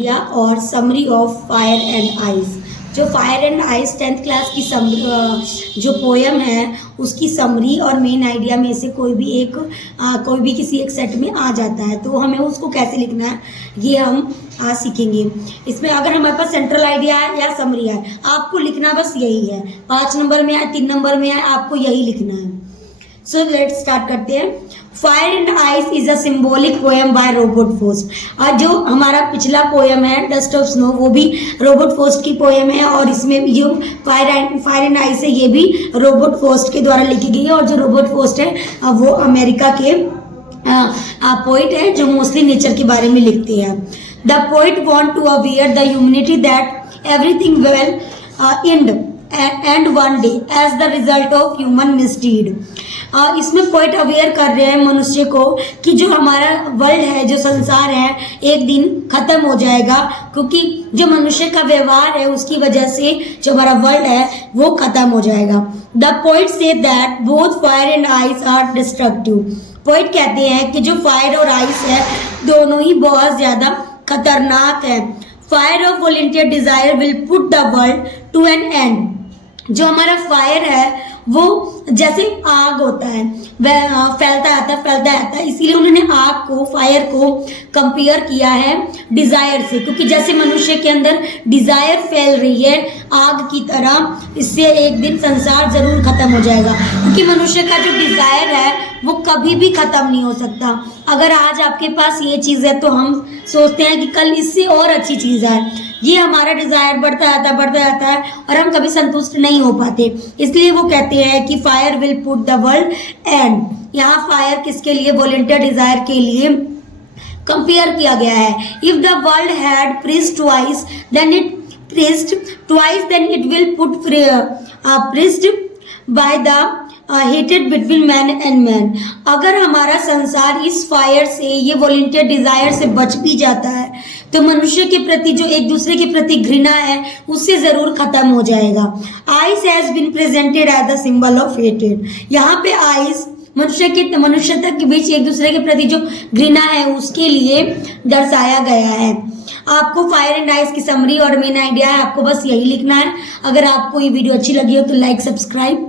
या और summary of fire and ice. जो fire and ice 10th class की जो पोयम है उसकी समरी और मेन आइडिया में से कोई भी किसी एक सेट में आ जाता है, तो हमें उसको कैसे लिखना है ये हम आज सीखेंगे। इसमें अगर हमारे पास सेंट्रल आइडिया है या समरी है, आपको लिखना बस यही है। 5 नंबर में है, 3 नंबर में है, आपको यही लिखना है। सो लेट्स स्टार्ट करते हैं। Fire and ice is a symbolic poem by Robert Frost. और जो हमारा पिछला पोएम है डस्ट ऑफ स्नो, वो भी रॉबर्ट फ्रॉस्ट की पोएम है, और इसमें भी जो फायर एंड आइस है ये भी रॉबर्ट फ्रॉस्ट के द्वारा लिखी गई है। और जो रॉबर्ट फ्रॉस्ट है वो अमेरिका के पोइट है जो मोस्टली नेचर के बारे में लिखते हैं। The poet want to aware the humanity that everything will end one day as the result of human misdeed. इसमें पॉइंट अवेयर कर रहे हैं मनुष्य को कि जो हमारा वर्ल्ड है, जो संसार है, एक दिन खत्म हो जाएगा, क्योंकि जो मनुष्य का व्यवहार है उसकी वजह से जो हमारा वर्ल्ड है वो खत्म हो जाएगा। The poet says that both fire and ice are destructive. Poet कहते हैं कि जो फायर और आइस है दोनों ही बहुत ज्यादा खतरनाक है। Fire of volunteer desire will put the world to an end. जो हमारा फायर है वो जैसे आग होता है, वह फैलता आता है, इसीलिए उन्होंने आग को, फायर को कंपेयर किया है डिजायर से, क्योंकि जैसे मनुष्य के अंदर डिजायर फैल रही है आग की तरह, इससे एक दिन संसार जरूर खत्म हो जाएगा। क्योंकि मनुष्य का जो डिजायर है वो कभी भी खत्म नहीं हो सकता। अगर आज आपके पास ये चीज़ है तो हम सोचते हैं कि कल इससे और अच्छी चीज़ है। ये हमारा डिजायर बढ़ता जाता है और हम कभी संतुष्ट नहीं हो पाते। इसलिए वो कहते हैं कि fire will put the world and. यहाँ फायर किसके लिए? वॉलंटियर डिजायर के लिए कंपेयर किया गया है। If the world had pressed twice then it will put pressed by the hated between man and man. अगर हमारा संसार इस फायर से, ये वॉलंटियर डिजायर से बच भी जाता है तो मनुष्य के प्रति जो एक दूसरे के प्रति घृणा है उससे जरूर खत्म हो जाएगा। Ice has been presented as the symbol of hated. यहाँ पे आइस मनुष्यता के बीच एक दूसरे के प्रति जो घृणा है उसके लिए दर्शाया गया है। आपको फायर एंड आइस की समरी और मेन आइडिया है, आपको बस यही लिखना है। अगर आपको ये वीडियो अच्छी लगी हो तो लाइक, सब्सक्राइब